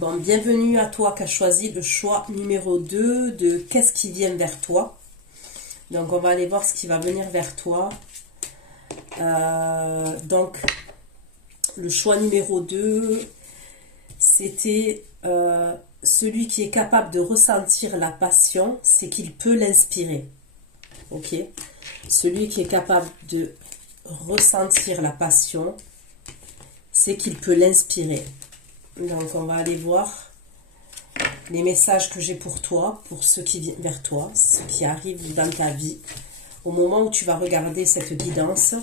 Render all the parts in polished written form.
Bon, bienvenue à toi qui as choisi le choix numéro 2 de qu'est-ce qui vient vers toi. Donc, on va aller voir ce qui va venir vers toi. Donc, le choix numéro 2, c'était celui qui est capable de ressentir la passion, c'est qu'il peut l'inspirer. Ok? Celui qui est capable de ressentir la passion, c'est qu'il peut l'inspirer. Donc, on va aller voir les messages que j'ai pour toi, pour ceux qui viennent vers toi, ceux qui arrivent dans ta vie. Au moment où tu vas regarder cette guidance,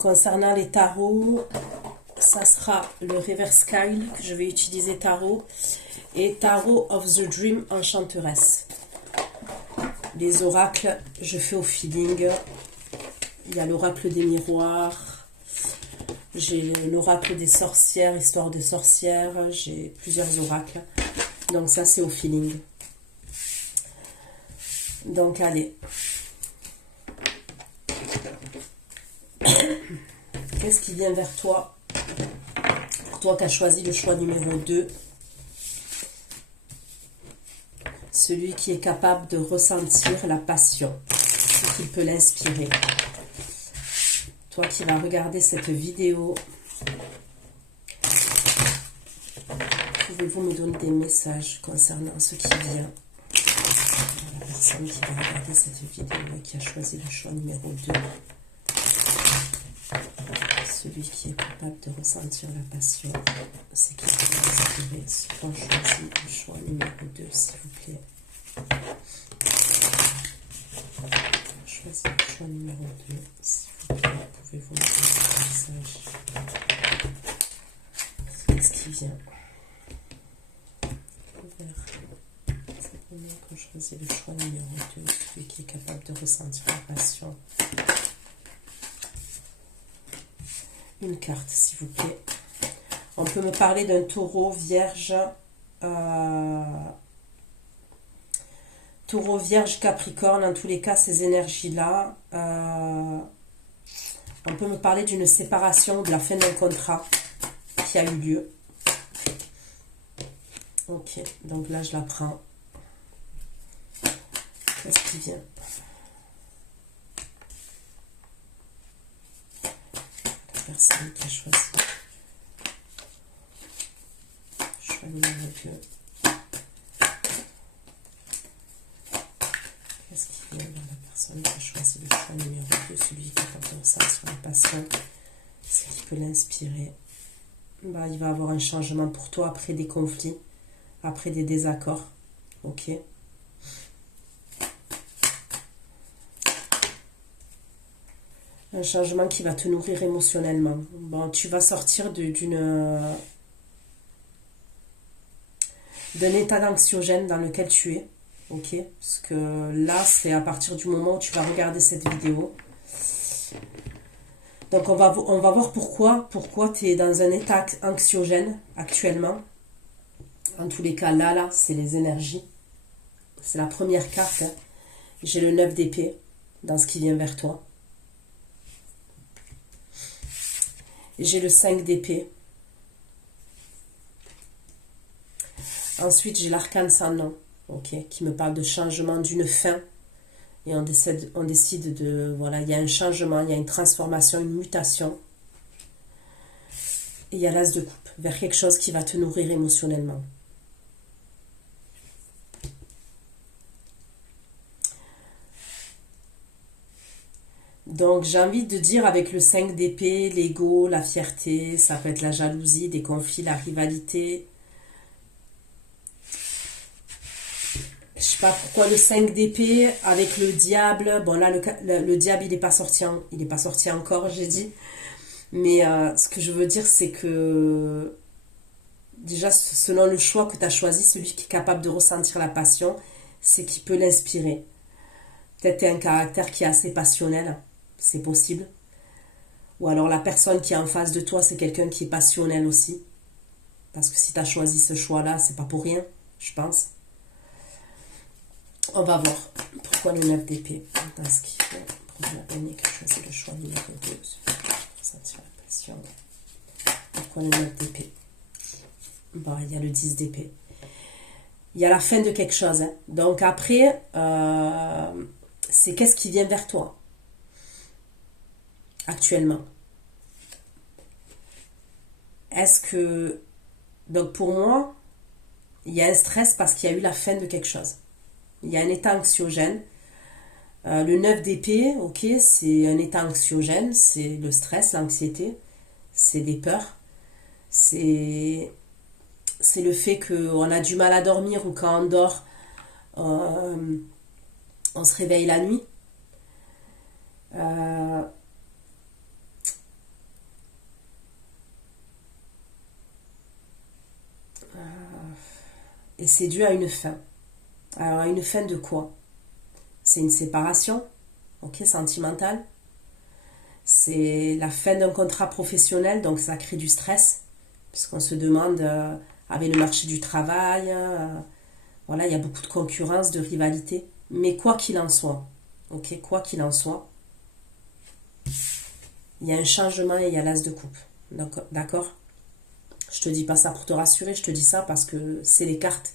concernant les tarots, ça sera le Reverse Kyle que je vais utiliser tarot et Tarot of the Dream Enchanteress. Les oracles, je fais au feeling. Il y a l'oracle des miroirs, j'ai l'oracle des sorcières, histoire des sorcières, j'ai plusieurs oracles. Donc ça c'est au feeling. Donc allez. Qu'est-ce qui vient vers toi? Pour toi qui as choisi le choix numéro 2. Celui qui est capable de ressentir la passion. Et qui peut l'inspirer. Toi qui vas regarder cette vidéo. Pouvez-vous me donner des messages concernant ce qui vient? La personne qui va regarder cette vidéo et qui a choisi le choix numéro 2. Celui qui est capable de ressentir la passion, c'est qui peut l'inspirer. Si on choisit le choix numéro 2, s'il vous plaît. Choisis le choix numéro 2, s'il vous plaît. Pouvez-vous me donner un message? Qu'est-ce qui vient? C'est pour moi que je choisis le choix numéro 2, celui qui est capable de ressentir la passion. Une carte, s'il vous plaît. On peut me parler d'un taureau vierge. Taureau vierge capricorne, en tous les cas, ces énergies-là. On peut me parler d'une séparation, de la fin d'un contrat qui a eu lieu. Ok, donc là, je la prends. Qu'est-ce qui vient? Personne qui a choisi. Choix numéro 2. Qu'est-ce qui vient dans la personne qui a choisi le choix numéro 2, celui qui a ça sur la passion, c'est qui peut l'inspirer. Bah, il va avoir un changement pour toi après des conflits, après des désaccords. Ok. Un changement qui va te nourrir émotionnellement. Bon, tu vas sortir d'un état d'anxiogène dans lequel tu es. Ok? Parce que là, c'est à partir du moment où tu vas regarder cette vidéo. Donc, on va voir pourquoi tu es dans un état anxiogène actuellement. En tous les cas, là, c'est les énergies. C'est la première carte. Hein. J'ai le 9 d'épée dans ce qui vient vers toi. J'ai le 5 d'épée. Ensuite, j'ai l'arcane sans nom, okay, qui me parle de changement, d'une fin. Et on décide de... Voilà, il y a un changement, il y a une transformation, une mutation. Et il y a l'as de coupe, vers quelque chose qui va te nourrir émotionnellement. Donc, j'ai envie de dire avec le 5 d'épée, l'ego, la fierté, ça peut être la jalousie, des conflits, la rivalité. Je sais pas pourquoi le 5 d'épée avec le diable. Bon, là, le diable, il n'est pas sorti encore, j'ai dit. Mais ce que je veux dire, c'est que déjà, selon le choix que tu as choisi, celui qui est capable de ressentir la passion, c'est qui peut l'inspirer. Peut-être tu as un caractère qui est assez passionnel. C'est possible. Ou alors la personne qui est en face de toi, c'est quelqu'un qui est passionnel aussi. Parce que si tu as choisi ce choix-là, c'est pas pour rien, je pense. On va voir pourquoi le 9 d'épée. Dans ce qu'il faut pour la peine que choisit le choix numéro 2. Sentir la passion. Pourquoi le 9 d'épée? Bon, il y a le 10 d'épée. Il y a la fin de quelque chose. Hein. Donc après, c'est qu'est-ce qui vient vers toi actuellement. Est-ce que... Donc pour moi, il y a un stress parce qu'il y a eu la fin de quelque chose. Il y a un état anxiogène. Le 9 d'épée, ok, c'est un état anxiogène, c'est le stress, l'anxiété, c'est des peurs, c'est le fait qu'on a du mal à dormir ou quand on dort, on se réveille la nuit. Et c'est dû à une fin. Alors, à une fin de quoi? C'est une séparation, ok, sentimentale. C'est la fin d'un contrat professionnel, donc ça crée du stress, puisqu'on se demande, avec le marché du travail, voilà, il y a beaucoup de concurrence, de rivalité. Mais quoi qu'il en soit, ok, quoi qu'il en soit, il y a un changement et il y a l'as de coupe. D'accord? Je te dis pas ça pour te rassurer, je te dis ça parce que c'est les cartes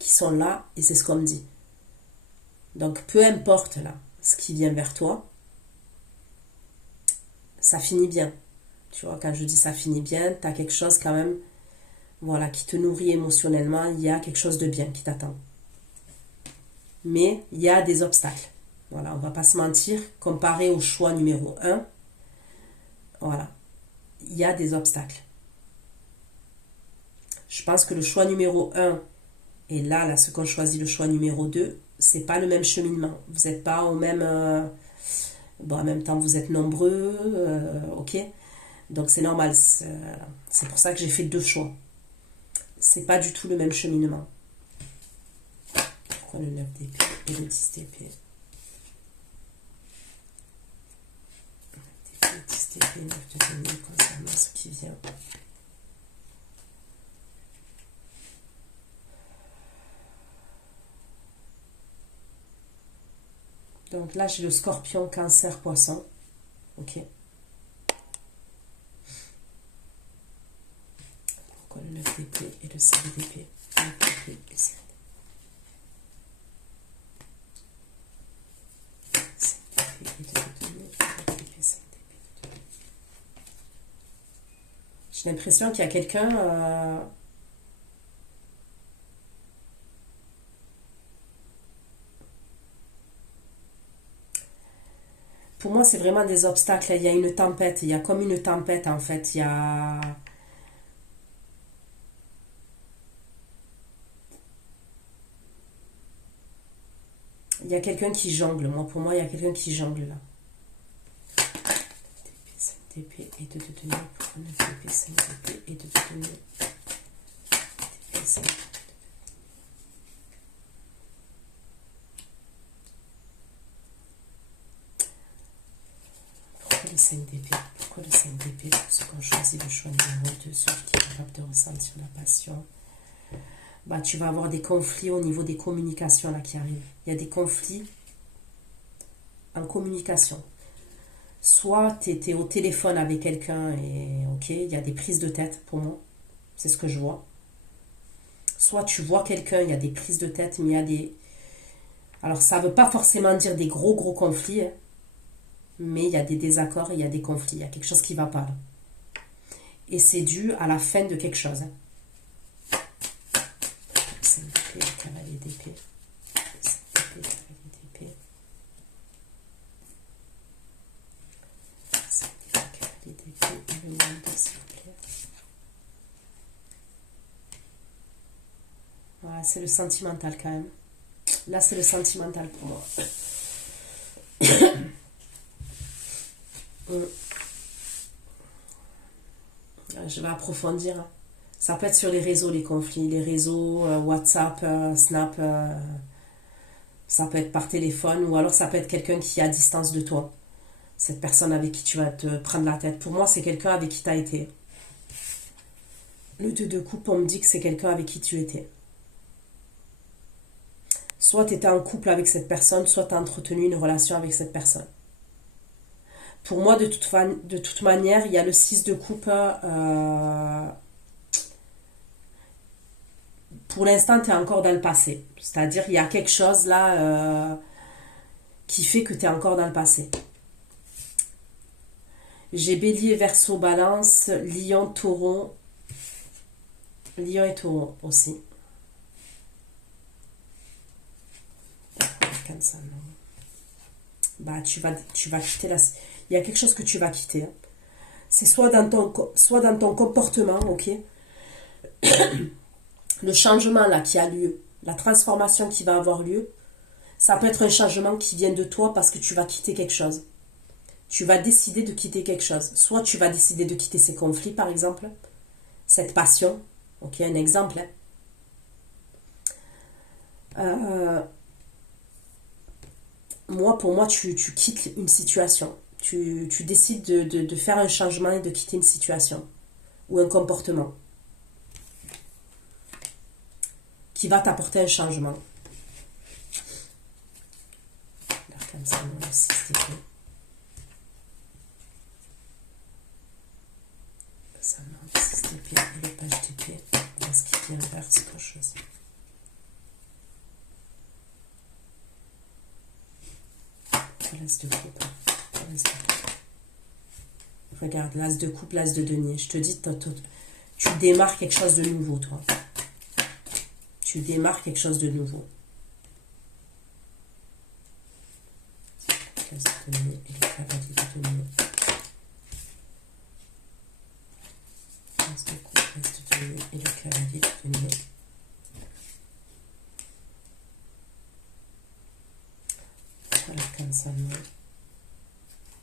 qui sont là et c'est ce qu'on me dit. Donc peu importe là ce qui vient vers toi, ça finit bien. Tu vois, quand je dis ça finit bien, tu as quelque chose quand même, voilà, qui te nourrit émotionnellement, il y a quelque chose de bien qui t'attend. Mais il y a des obstacles. Voilà, on va pas se mentir, comparé au choix numéro 1, voilà, il y a des obstacles. Je pense que le choix numéro 1 et là ceux qui ont choisi le choix numéro 2, c'est pas le même cheminement. Vous n'êtes pas au même... bon, en même temps, vous êtes nombreux, ok? Donc c'est normal. C'est pour ça que j'ai fait 2 choix. C'est pas du tout le même cheminement. Pourquoi le 9 d'épée et le 10 d'épée? 10 d'épée, 9 de denier concernant ce qui vient. Donc là, j'ai le scorpion, cancer, poisson. Ok. Pourquoi le 9 d'épée et le 5 d'épée? 9 d'épée et 5 d'épée. J'ai l'impression qu'il y a quelqu'un... Pour moi, c'est vraiment des obstacles. Il y a une tempête. Il y a comme une tempête, en fait. Il y a quelqu'un qui jongle. Pour moi, il y a quelqu'un qui jongle, là. 5 d'épée et 2 de denier. Pourquoi 9 d'épée, 5 d'épée et 2 de denier? Pourquoi le 5 d'épée? Pourquoi le 5 d'épée? Pour ceux qui ont choisi le choix numéro 2, celui qui est capable de ressentir la passion. Bah, tu vas avoir des conflits au niveau des communications là qui arrivent. Il y a des conflits en communication. Soit tu étais au téléphone avec quelqu'un et ok, il y a des prises de tête pour moi. C'est ce que je vois. Soit tu vois quelqu'un, il y a des prises de tête, mais il y a des... Alors ça ne veut pas forcément dire des gros conflits, hein, mais il y a des désaccords, il y a des conflits, il y a quelque chose qui ne va pas là. Et c'est dû à la fin de quelque chose. Hein. C'est le cavalier d'épée. Ouais, c'est le sentimental quand même. Là, c'est le sentimental pour moi. Je vais approfondir. Ça peut être sur les réseaux, les conflits. Les réseaux, WhatsApp, Snap. Ça peut être par téléphone ou alors ça peut être quelqu'un qui est à distance de toi. Cette personne avec qui tu vas te prendre la tête. Pour moi, c'est quelqu'un avec qui tu as été. Le 2 de coupe, on me dit que c'est quelqu'un avec qui tu étais. Soit tu étais en couple avec cette personne, soit tu as entretenu une relation avec cette personne. Pour moi, de toute manière, il y a le 6 de coupe. Pour l'instant, tu es encore dans le passé. C'est-à-dire, il y a quelque chose là qui fait que tu es encore dans le passé. J'ai Bélier, Verseau, Balance, Lion, Taureau. Lion et Taureau aussi. Comme ça, non. Bah, tu vas quitter la... Il y a quelque chose que tu vas quitter. Hein. C'est soit dans ton comportement, ok. Le changement là qui a lieu, la transformation qui va avoir lieu, ça peut être un changement qui vient de toi parce que tu vas quitter quelque chose. Tu vas décider de quitter quelque chose. Soit tu vas décider de quitter ces conflits, par exemple, cette passion. Ok, un exemple. Pour moi, tu quittes une situation. Tu décides de faire un changement et de quitter une situation ou un comportement qui va t'apporter un changement. Comme ça, non, si c'était fait. Ça, non, si c'était bien. Et le page d'épée, parce qu'il vient vers ce que je choisis. L'as de coupe. Regarde, l'as de coupe, l'as de denier. Je te dis, tu démarres quelque chose de nouveau, toi. Tu démarres quelque chose de nouveau. L'as de denier et le cavalier de denier. L'as de coupe, l'as de denier et le cavalier de denier. Voilà, comme ça.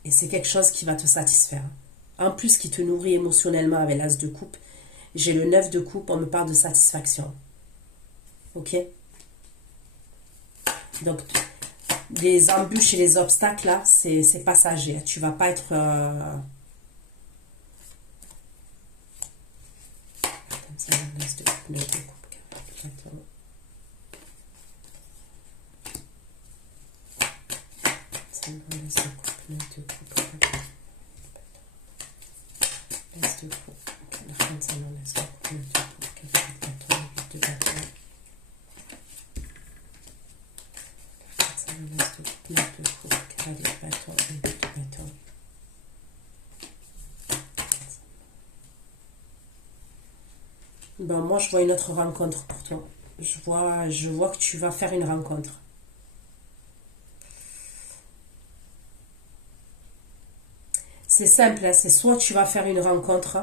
Et c'est quelque chose qui va te satisfaire. En plus, qui te nourrit émotionnellement avec l'as de coupe. J'ai le 9 de coupe, on me parle de satisfaction. Ok? Donc, les embûches et les obstacles, là, c'est passager. Tu vas pas être... Comme ça, l'as de coupe, 9 de coupe. Exactement. Ça, l'as de coupe, 9 de coupe. L'as de coupe. Comme ça, l'as de coupe, 9 de coupe. 4 de bâton, 8 de bâton. L'as de coupe, 9 de coupe, cavalier de bâton et 8 de bâton. Ben, moi, je vois une autre rencontre pour toi. Je vois que tu vas faire une rencontre. C'est simple, hein, c'est soit tu vas faire une rencontre,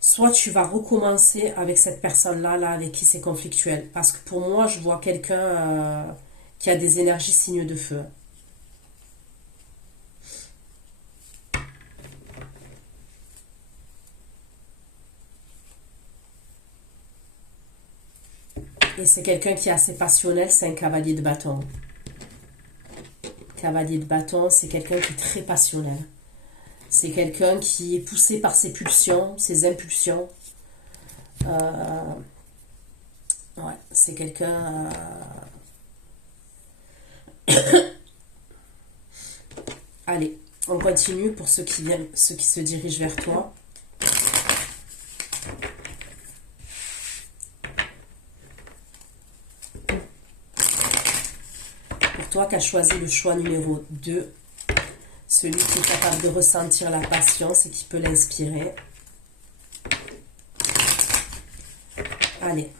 soit tu vas recommencer avec cette personne-là, là, avec qui c'est conflictuel. Parce que pour moi, je vois quelqu'un qui a des énergies signes de feu. Et c'est quelqu'un qui est assez passionnel, c'est un cavalier de bâton. Cavalier de bâton, c'est quelqu'un qui est très passionnel. C'est quelqu'un qui est poussé par ses pulsions, ses impulsions. Ouais, c'est quelqu'un... Allez, on continue pour ceux qui viennent, ceux qui se dirigent vers toi. Pour toi qui as choisi le choix numéro 2, celui qui est capable de ressentir la patience et qui peut l'inspirer. Allez.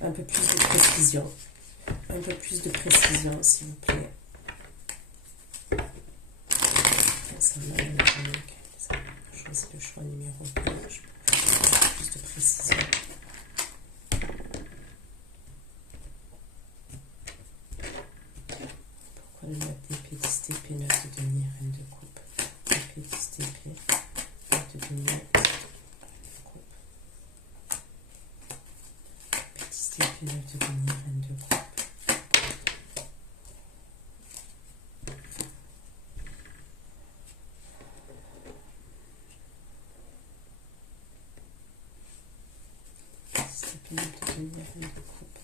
Un peu plus de précision. Un peu plus de précision, s'il vous plaît. Ça m'a choisi le choix numéro 2. Je peux faire plus de précision. Pourquoi le 9 d'épée, 10 d'épée, 9 de denier, reine de coupe. Épée, 10 d'épée, 9 de denier, reine de coupe. Épée, 10 d'épée, 9 de denier, reine de coupe. Épée, 9 de denier, reine de coupe.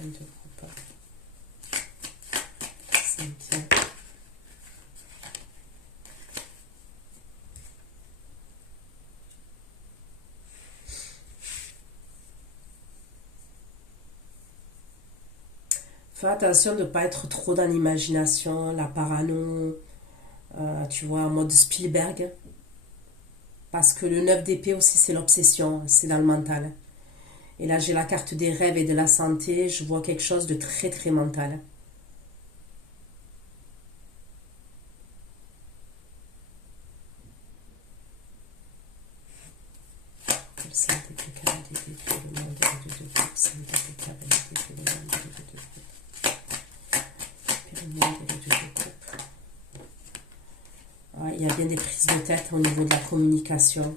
reine de coupe. Cinquième. Fais attention de ne pas être trop dans l'imagination, la parano, tu vois, en mode Spielberg. Parce que le 9 d'épée aussi, c'est l'obsession, c'est dans le mental. Et là, j'ai la carte des rêves et de la santé, je vois quelque chose de très très mental. Ouais, il y a bien des prises de tête au niveau de la communication.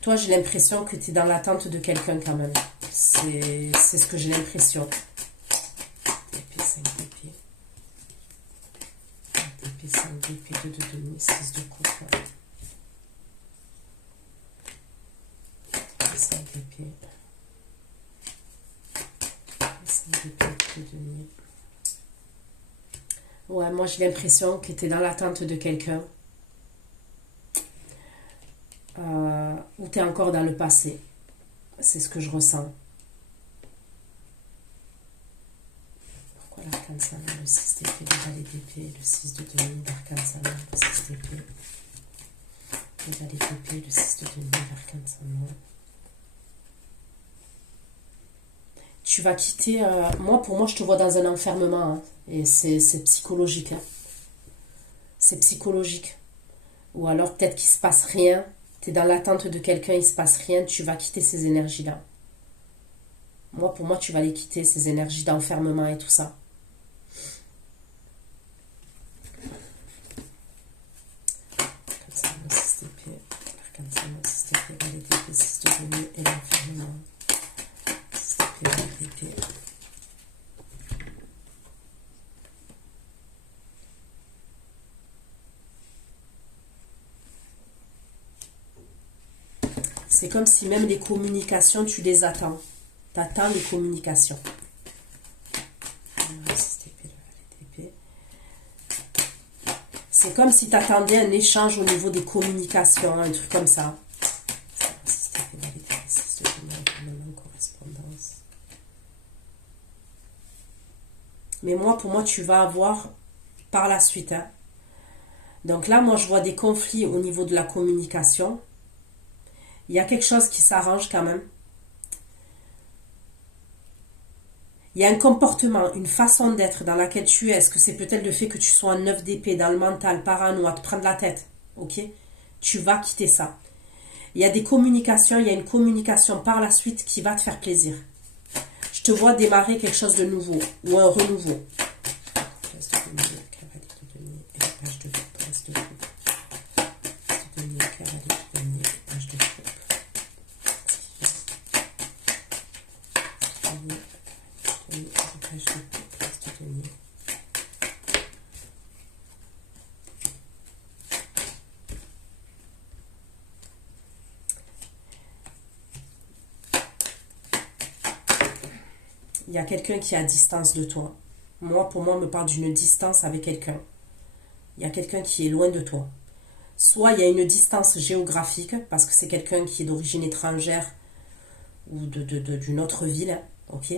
Toi, j'ai l'impression que tu es dans l'attente de quelqu'un quand même. C'est ce que j'ai l'impression. Épée, 5 d'épée. 5 d'épée, 2 de demi, 6 de coupe. 5 d'épée. 5 d'épée, 2 de demi. Ouais, moi j'ai l'impression que tu es dans l'attente de quelqu'un. Ou tu es encore dans le passé. C'est ce que je ressens. Pourquoi l'arcane salant, le 6 d'épée, le valet d'épée, le 6 de demi, l'arcane salant, le 6 d'épée, le valet d'épée, le 6 de demi, l'arcane salant. Tu vas quitter... moi, pour moi, je te vois dans un enfermement. Hein, et c'est psychologique. Hein. C'est psychologique. Ou alors peut-être qu'il ne se passe rien. Tu es dans l'attente de quelqu'un, il ne se passe rien. Tu vas quitter ces énergies-là. Moi, pour moi, tu vas les quitter, ces énergies d'enfermement et tout ça. Et l'enfermement. 6 d'épée, valet d'épée. C'est comme si même les communications, tu les attends. Tu attends les communications. 6 d'épée, le valet d'épée. C'est comme si tu attendais un échange au niveau des communications, un truc comme ça. 6 d'épée, valet d'épée, 6 de demi, correspondance. Mais moi, pour moi, tu vas avoir par la suite. Hein. Donc là, moi, je vois des conflits au niveau de la communication. Il y a quelque chose qui s'arrange quand même. Il y a un comportement, une façon d'être dans laquelle tu es. Est-ce que c'est peut-être le fait que tu sois un 9 d'épée dans le mental, parano, à te prendre la tête? Ok? Tu vas quitter ça. Il y a des communications, il y a une communication par la suite qui va te faire plaisir. Je te vois démarrer quelque chose de nouveau ou un renouveau. Il y a quelqu'un qui est à distance de toi. Moi, pour moi, on me parle d'une distance avec quelqu'un. Il y a quelqu'un qui est loin de toi. Soit il y a une distance géographique, parce que c'est quelqu'un qui est d'origine étrangère ou d'une autre ville, ok.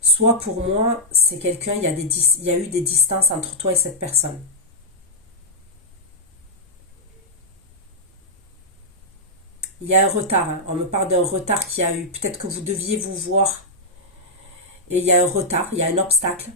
Soit pour moi, c'est quelqu'un, il y a eu des distances entre toi et cette personne. Il y a un retard, hein. On me parle d'un retard qu'il y a eu. Peut-être que vous deviez vous voir et il y a un retard, il y a un obstacle.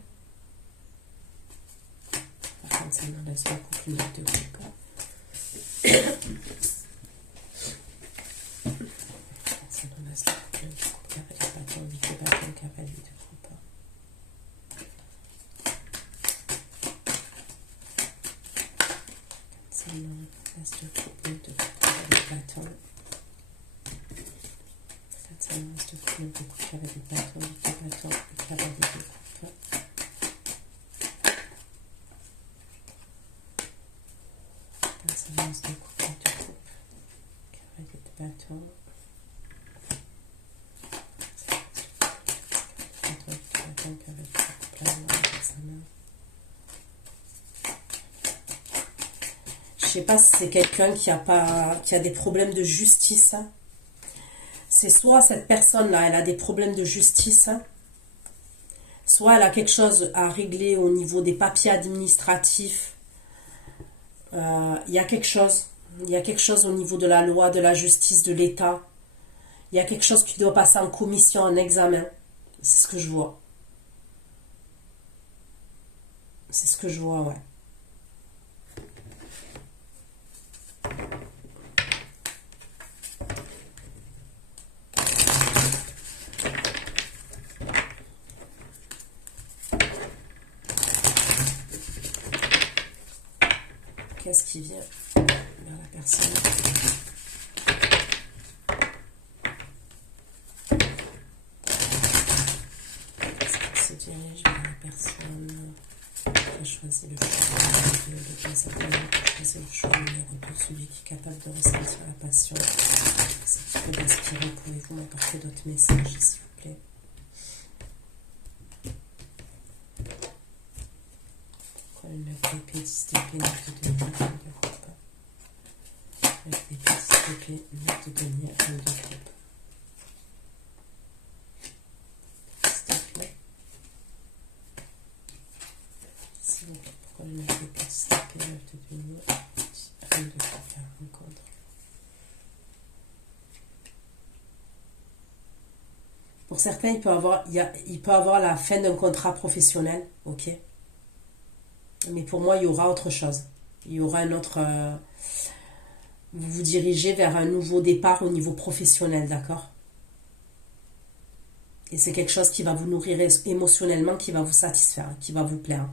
bâton, le cavalier de coupe. L'as de coupe, cavalier de bâton. Je sais pas si c'est quelqu'un qui a des problèmes de justice. C'est soit cette personne-là, elle a des problèmes de justice, soit elle a quelque chose à régler au niveau des papiers administratifs. Il y a quelque chose. Il y a quelque chose au niveau de la loi, de la justice, de l'État. Il y a quelque chose qui doit passer en commission, en examen. C'est ce que je vois. C'est ce que je vois, ouais. Qu'est-ce qui vient vers la personne? Qu'est-ce qui se dirige vers la personne qui a choisi le choix le choix numéro 2, celui qui est capable de ressentir la passion? C'est qui peut m'inspirer? Pouvez-vous m'apporter d'autres messages, s'il vous plaît? Pourquoi une épée, 10 d'épée, 9 de denier, 1 de coupe? Avec des petites épées, 9 de denier, 1 de coupe. Pourquoi une épée, 10 d'épée, 9 de denier, 1 de coupe à la rencontre? Pour certains, il peut avoir la fin d'un contrat professionnel, ok? Mais pour moi, il y aura autre chose. Il y aura un autre... vous vous dirigez vers un nouveau départ au niveau professionnel, d'accord? Et c'est quelque chose qui va vous nourrir émotionnellement, qui va vous satisfaire, qui va vous plaire.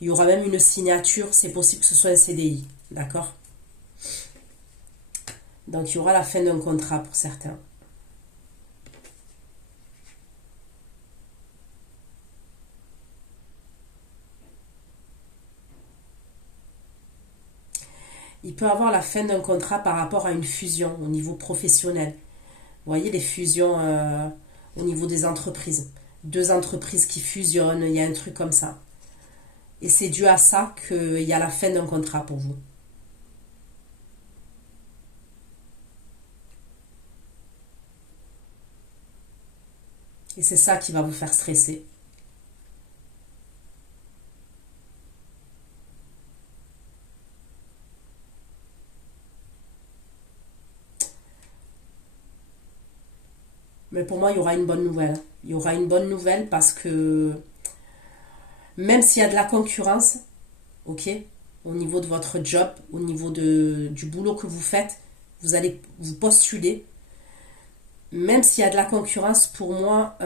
Il y aura même une signature, c'est possible que ce soit un CDI, d'accord? Donc il y aura la fin d'un contrat pour certains. Il peut avoir la fin d'un contrat par rapport à une fusion au niveau professionnel. Vous voyez les fusions au niveau des entreprises. 2 entreprises qui fusionnent, il y a un truc comme ça. Et c'est dû à ça qu'il y a la fin d'un contrat pour vous. Et c'est ça qui va vous faire stresser. Mais pour moi, il y aura une bonne nouvelle. Il y aura une bonne nouvelle parce que même s'il y a de la concurrence, ok, au niveau de votre job, au niveau du boulot que vous faites, vous allez vous postuler. Même s'il y a de la concurrence, pour moi,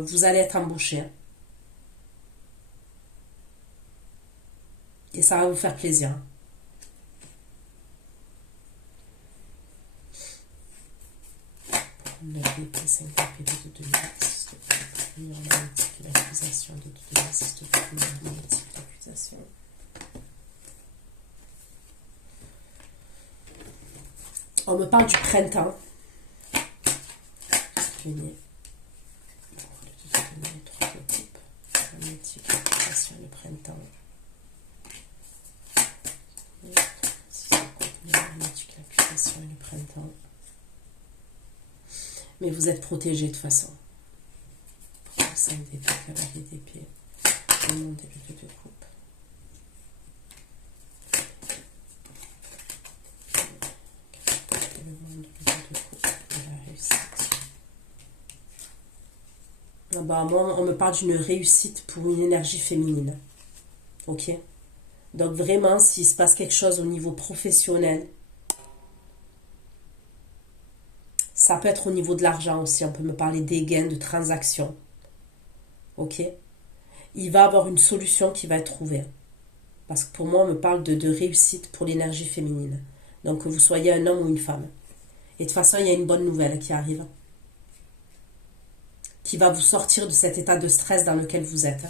vous allez être embauché. Et ça va vous faire plaisir. On a des 5 papiers de 2006, lumière magnétique et l'accusation de 2006, lumière magnétique et l'accusation. On me parle du printemps. Denier. Le 3 de coupe. Magnétique, l'accusation, le printemps. 6 de coupe, magnétique, l'accusation et le printemps. Mais vous êtes protégé de toute façon. 5 d'épée, cavalier d'épée, le monde et le 2 de coupe. Le monde, le 2 de coupe et la réussite. Ah bah, moi, on me parle d'une réussite pour une énergie féminine. Ok? Donc vraiment, s'il se passe quelque chose au niveau professionnel, ça peut être au niveau de l'argent aussi. On peut me parler des gains, de transactions. Ok? Il va y avoir une solution qui va être trouvée. Parce que pour moi, on me parle de réussite pour l'énergie féminine. Donc que vous soyez un homme ou une femme. Et de toute façon, il y a une bonne nouvelle qui arrive. qui va vous sortir de cet état de stress dans lequel vous êtes.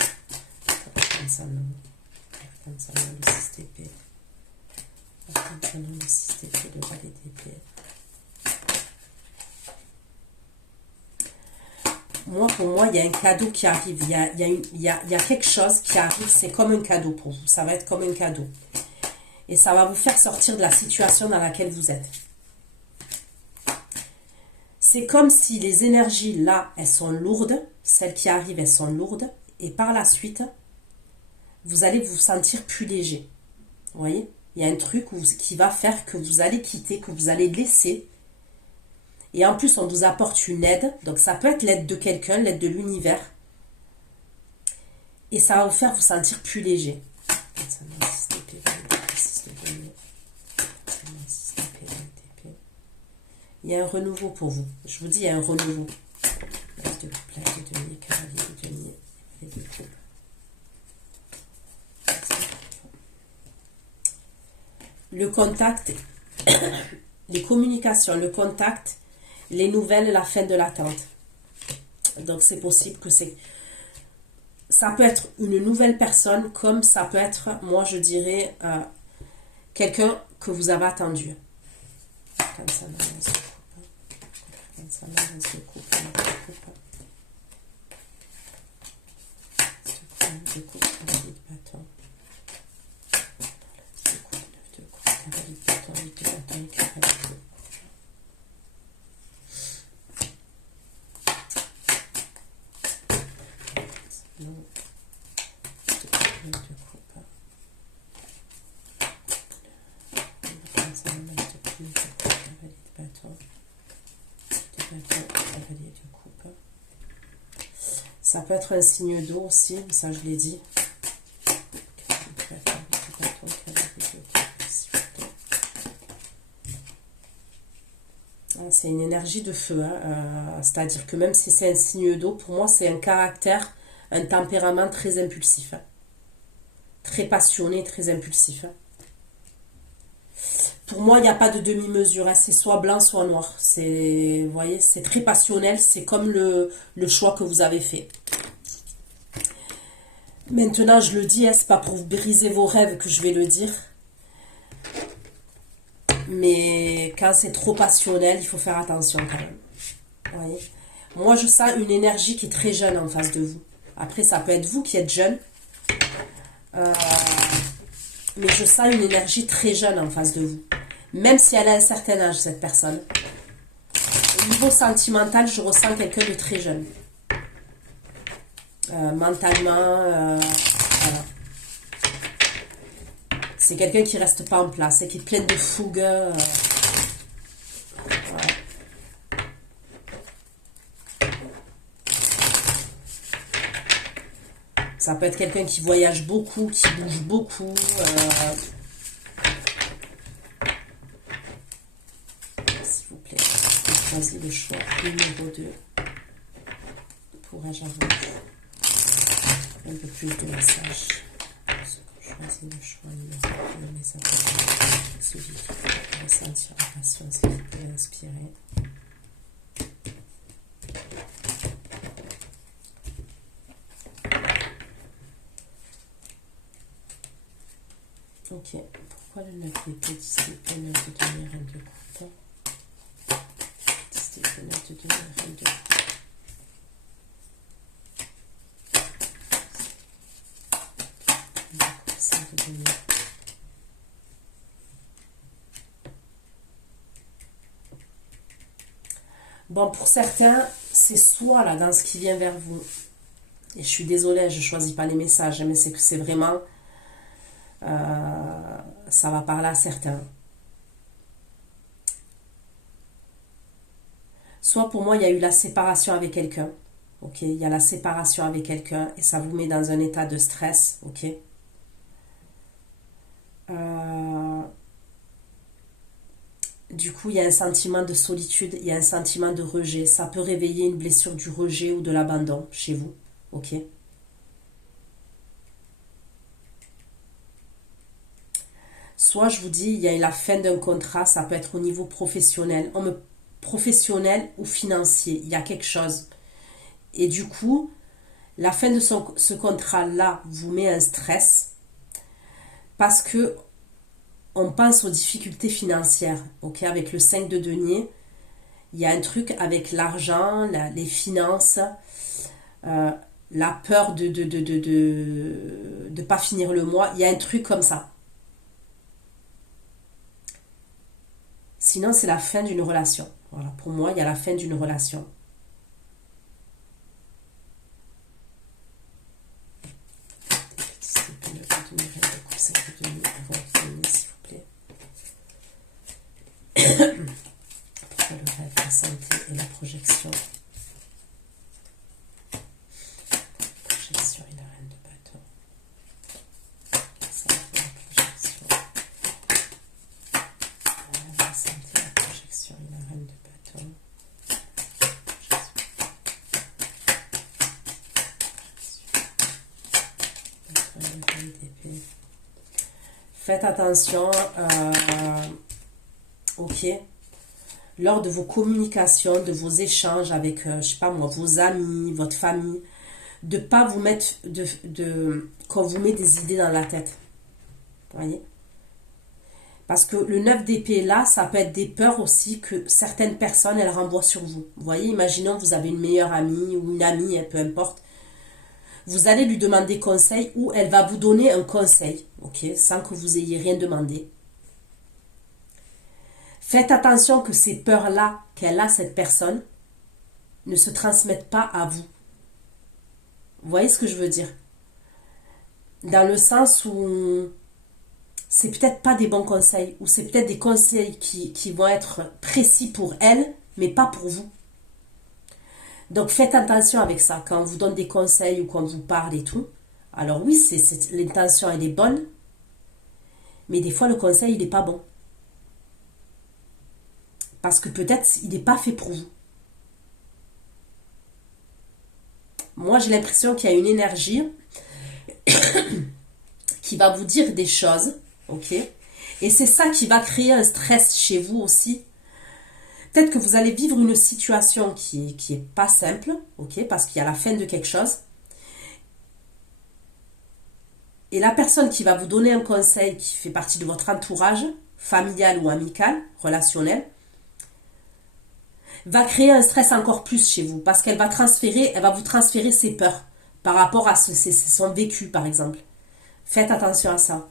Moi, pour moi, il y a un cadeau qui arrive. Il y a quelque chose qui arrive. C'est comme un cadeau pour vous. Ça va être comme un cadeau. Et ça va vous faire sortir de la situation dans laquelle vous êtes. C'est comme si les énergies, là, elles sont lourdes. Celles qui arrivent, elles sont lourdes. Et par la suite, vous allez vous sentir plus léger. Vous voyez? Il y a un truc qui va faire que vous allez quitter, que vous allez laisser. Et en plus, on vous apporte une aide. Donc, ça peut être l'aide de quelqu'un, l'aide de l'univers. Et ça va vous faire vous sentir plus léger. Il y a un renouveau pour vous. Je vous dis, il y a un renouveau. Le contact, les communications, le contact, les nouvelles, la fin de l'attente. Donc, c'est possible que ça peut être une nouvelle personne, comme ça peut être, moi, je dirais, quelqu'un que vous avez attendu. Ça peut être un signe d'eau aussi, ça je l'ai dit. C'est une énergie de feu, hein. C'est-à-dire que même si c'est un signe d'eau, pour moi c'est un caractère, un tempérament très impulsif. Hein. Très passionné, très impulsif. Hein. Pour moi, il n'y a pas de demi-mesure, hein. C'est soit blanc, soit noir. Vous voyez, c'est très passionnel, c'est comme le choix que vous avez fait. Maintenant, je le dis, hein, c'est pas pour vous briser vos rêves que je vais le dire. Mais quand c'est trop passionnel, il faut faire attention quand même. Vous voyez, moi, je sens une énergie qui est très jeune en face de vous. Après, ça peut être vous qui êtes jeune. Mais je sens une énergie très jeune en face de vous. Même si elle a un certain âge, cette personne. Au niveau sentimental, je ressens quelqu'un de très jeune. Mentalement, voilà. C'est quelqu'un qui reste pas en place et qui est plein de fougue. Voilà. Ça peut être quelqu'un qui voyage beaucoup, qui bouge beaucoup. S'il vous plaît, je choisis le choix numéro 2. Pourrais-je avoir un peu plus de messages? Choisis le choix numéro 2 de mes appels. Celui qui peut ressentir la passion, celui qui peut inspirer. Ok, pourquoi le 9 d'épée, 10 d'épée, 9 de denier, reine de coupe, 10 d'épée, 9 de denier, reine de coupe. Bon, pour certains, c'est soit la danse qui vient vers vous. Et je suis désolée, je ne choisis pas les messages, mais c'est que c'est vraiment... ça va parler à certains. Soit pour moi, il y a eu la séparation avec quelqu'un. Ok, il y a la séparation avec quelqu'un et ça vous met dans un état de stress. Ok. Du coup, il y a un sentiment de solitude, il y a un sentiment de rejet. Ça peut réveiller une blessure du rejet ou de l'abandon chez vous. Ok. Soit je vous dis, il y a la fin d'un contrat, ça peut être au niveau professionnel, professionnel ou financier. Il y a quelque chose. Et du coup, la fin de ce contrat-là vous met un stress parce que on pense aux difficultés financières. Ok, avec le 5 de denier, il y a un truc avec l'argent, les finances, euh, la peur de pas finir le mois. Il y a un truc comme ça. Sinon, c'est la fin d'une relation. Voilà, pour moi, il y a la fin d'une relation. Pourquoi le rêve, la santé et la projection? Projection et la reine de bâton. La santé et la projection. La santé et la projection et la reine de bâton. Faites attention, ok, lors de vos communications, de vos échanges avec, je sais pas moi, vos amis, votre famille, de pas vous mettre, qu'on vous met des idées dans la tête. Vous voyez? Parce que le 9 d'épée là, ça peut être des peurs aussi que certaines personnes, elles renvoient sur vous. Vous voyez, imaginons que vous avez une meilleure amie ou une amie, peu importe. Vous allez lui demander conseil ou elle va vous donner un conseil, ok, sans que vous ayez rien demandé. Faites attention que ces peurs-là qu'elle a, cette personne, ne se transmettent pas à vous. Vous voyez ce que je veux dire? Dans le sens où c'est peut-être pas des bons conseils, ou c'est peut-être des conseils qui vont être précis pour elle, mais pas pour vous. Donc faites attention avec ça, quand on vous donne des conseils ou quand on vous parle et tout. Alors oui, l'intention elle est bonne, mais des fois le conseil il n'est pas bon. Parce que peut-être il n'est pas fait pour vous. Moi j'ai l'impression qu'il y a une énergie qui va vous dire des choses, ok? Et c'est ça qui va créer un stress chez vous aussi. Peut-être que vous allez vivre une situation qui est pas simple, ok? Parce qu'il y a la fin de quelque chose. Et la personne qui va vous donner un conseil qui fait partie de votre entourage, familial ou amical, relationnel, va créer un stress encore plus chez vous parce qu'elle va vous transférer ses peurs par rapport à son vécu, par exemple. Faites attention à ça.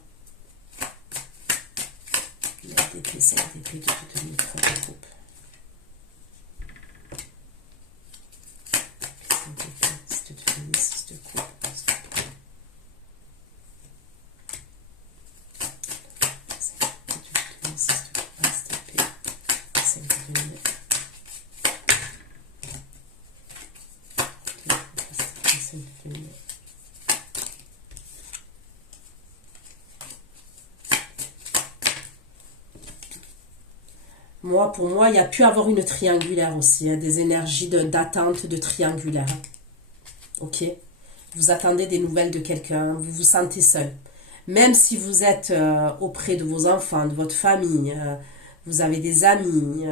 Pour moi, il y a pu avoir une triangulaire aussi, hein, des énergies d'attente de triangulaire. Ok? Vous attendez des nouvelles de quelqu'un, vous vous sentez seul. Même si vous êtes auprès de vos enfants, de votre famille, vous avez des amis,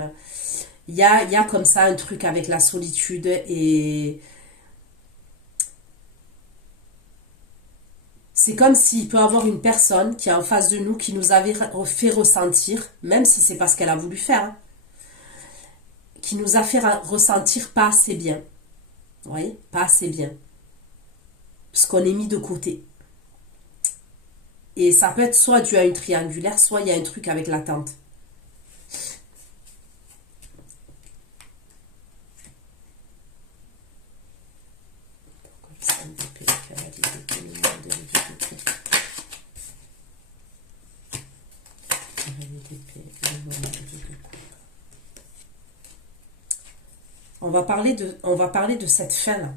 il y a comme ça un truc avec la solitude et c'est comme s'il peut y avoir une personne qui est en face de nous qui nous avait fait ressentir, même si c'est pas ce qu'elle a voulu faire, hein, qui nous a fait ressentir pas assez bien. Vous voyez? Pas assez bien. Parce qu'on est mis de côté. Et ça peut être soit dû à une triangulaire, soit il y a un truc avec l'attente. On va parler de cette fin-là.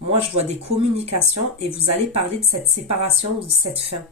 Moi, je vois des communications et vous allez parler de cette séparation ou de cette fin.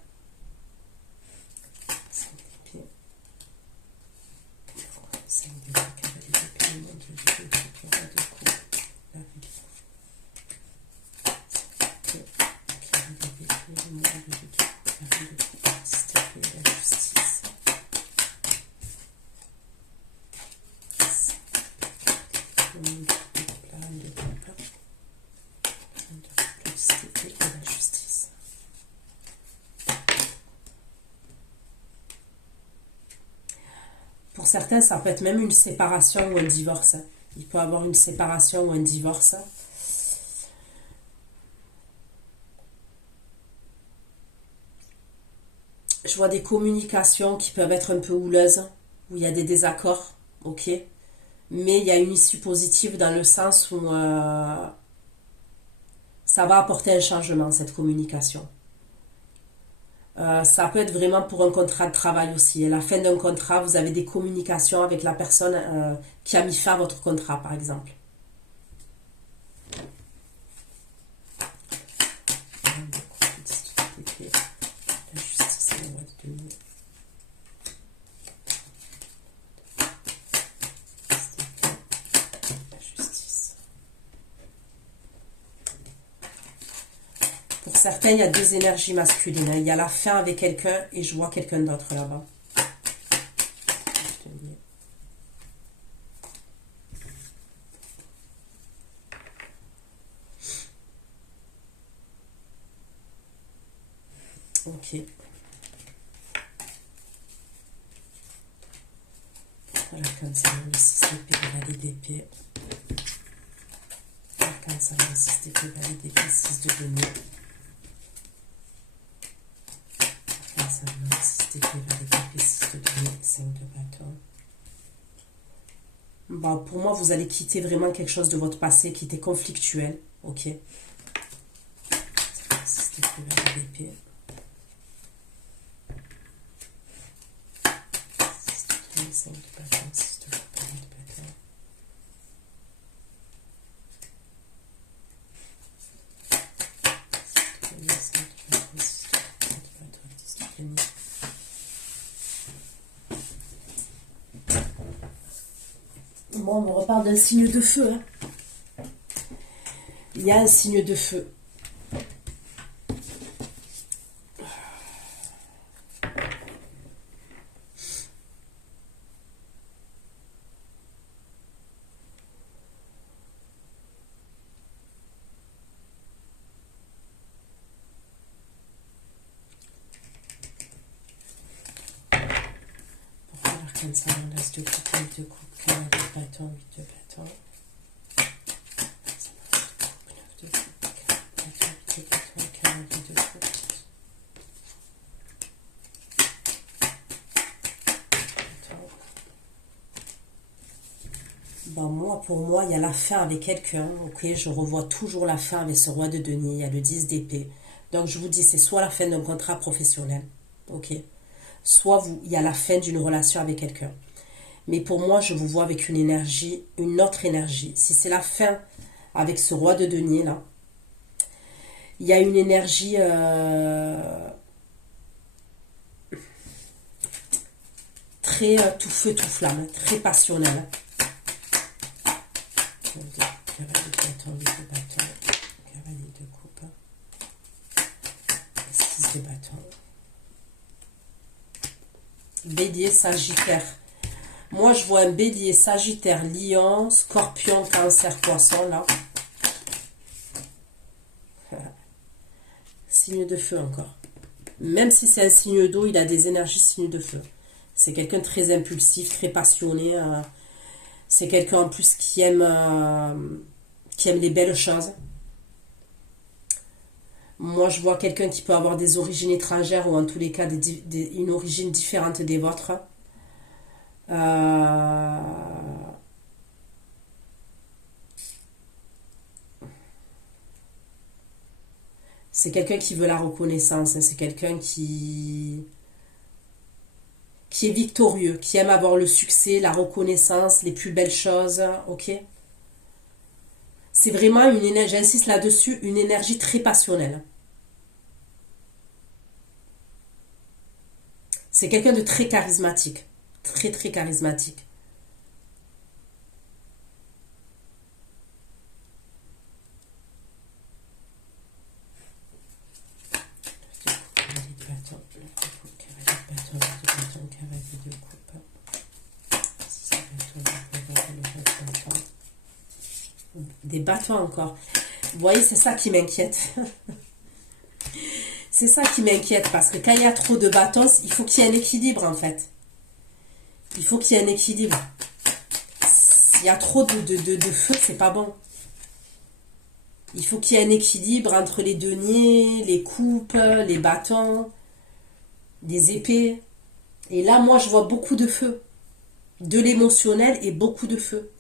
certains, ça peut être même une séparation ou un divorce. Il peut y avoir une séparation ou un divorce. Je vois des communications qui peuvent être un peu houleuses, où il y a des désaccords, ok. Mais il y a une issue positive dans le sens où ça va apporter un changement, cette communication. Ça peut être vraiment pour un contrat de travail aussi. À la fin d'un contrat, vous avez des communications avec la personne qui a mis fin à votre contrat, par exemple. Pour certains, il y a deux énergies masculines. Il y a la fin avec quelqu'un et je vois quelqu'un d'autre là-bas. Ok. Voilà, comme ça, le 6 d'épée, valet d'épée. Comme ça, le 6 d'épée, valet d'épée, 6 de denier. Comme ça, le 6 d'épée, valet d'épée, 6 de denier, 5 de bâton. Bon, pour moi, vous allez quitter vraiment quelque chose de votre passé qui était conflictuel. Ok. 6 d'épée, valet d'épée. Bon, on me reparle d'un signe de feu. Hein. Il y a un signe de feu. Comme ça, on laisse de coupe, 8 de coupe, 4 de bâton, 8 de bâton. 9 de coupe, 4 de bâton, 4 de coupe. Bon, moi, pour moi, il y a la fin avec quelqu'un. Ok, je revois toujours la fin avec ce roi de denier. Il y a le 10 d'épée. Donc, je vous dis, c'est soit la fin d'un contrat professionnel. Ok. Soit il y a la fin d'une relation avec quelqu'un. Mais pour moi, je vous vois avec une énergie, une autre énergie. Si c'est la fin avec ce roi de denier là, il y a une énergie très tout feu, tout flamme, très passionnelle. Cavalier de bâton, 8 de bâton, cavalier de coupe, 6 de bâton. Bélier, Sagittaire. Moi, je vois un bélier, Sagittaire, Lion, Scorpion, Cancer, Poisson, là. Signe de feu encore. Même si c'est un signe d'eau, il a des énergies signe de feu. C'est quelqu'un de très impulsif, très passionné. C'est quelqu'un en plus qui aime les belles choses. Moi, je vois quelqu'un qui peut avoir des origines étrangères ou en tous les cas une origine différente des vôtres. C'est quelqu'un qui veut la reconnaissance. C'est quelqu'un qui est victorieux, qui aime avoir le succès, la reconnaissance, les plus belles choses. Ok? C'est vraiment une énergie, j'insiste là-dessus, une énergie très passionnelle. C'est quelqu'un de très charismatique. Très, très charismatique. Des bâtons encore. Vous voyez, c'est ça qui m'inquiète. C'est ça qui m'inquiète parce que quand il y a trop de bâtons, il faut qu'il y ait un équilibre en fait. Il faut qu'il y ait un équilibre. S'il y a trop de feu, c'est pas bon. Il faut qu'il y ait un équilibre entre les deniers, les coupes, les bâtons, les épées. Et là, moi, je vois beaucoup de feu. De l'émotionnel et beaucoup de feu.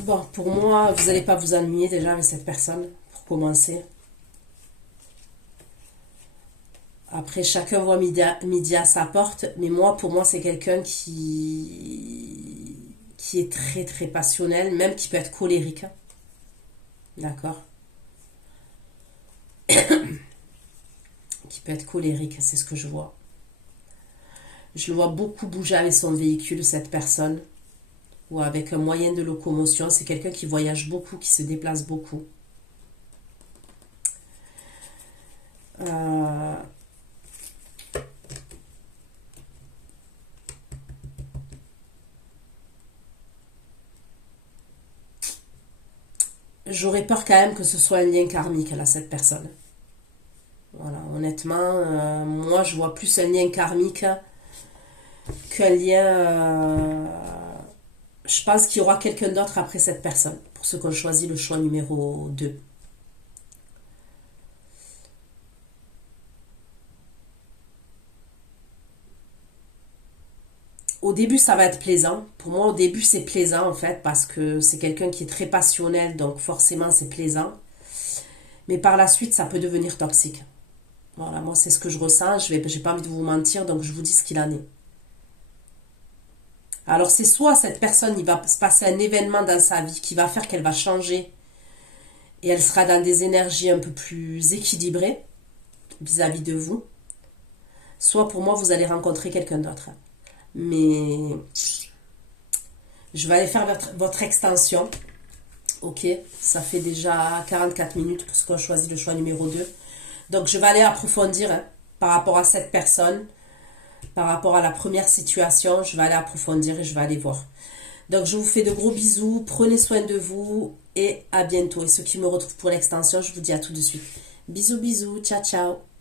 Bon, pour moi, vous n'allez pas vous ennuyer déjà avec cette personne, pour commencer. Après, chacun voit midi à sa porte, mais moi, pour moi, c'est quelqu'un qui est très, très passionnel, même qui peut être colérique. D'accord? Qui peut être colérique, c'est ce que je vois. Je le vois beaucoup bouger avec son véhicule, cette personne, ou avec un moyen de locomotion. C'est quelqu'un qui voyage beaucoup, qui se déplace beaucoup. J'aurais peur quand même que ce soit un lien karmique, là, cette personne. Voilà, honnêtement, moi, je vois plus un lien karmique qu'un lien... je pense qu'il y aura quelqu'un d'autre après cette personne, pour ceux qui ont choisi le choix numéro 2. Au début, ça va être plaisant. Pour moi, au début, c'est plaisant, en fait, parce que c'est quelqu'un qui est très passionnel, donc forcément, c'est plaisant. Mais par la suite, ça peut devenir toxique. Voilà, moi, c'est ce que je ressens. J'ai pas envie de vous mentir, donc je vous dis ce qu'il en est. Alors, c'est soit cette personne, il va se passer un événement dans sa vie qui va faire qu'elle va changer et elle sera dans des énergies un peu plus équilibrées vis-à-vis de vous. Soit pour moi, vous allez rencontrer quelqu'un d'autre. Mais je vais aller faire votre extension. Ok, ça fait déjà 44 minutes pour ce qu'on choisit le choix numéro 2. Donc, je vais aller approfondir par rapport à cette personne. Par rapport à la première situation, je vais aller approfondir et je vais aller voir. Donc, je vous fais de gros bisous. Prenez soin de vous et à bientôt. Et ceux qui me retrouvent pour l'extension, je vous dis à tout de suite. Bisous, bisous. Ciao, ciao.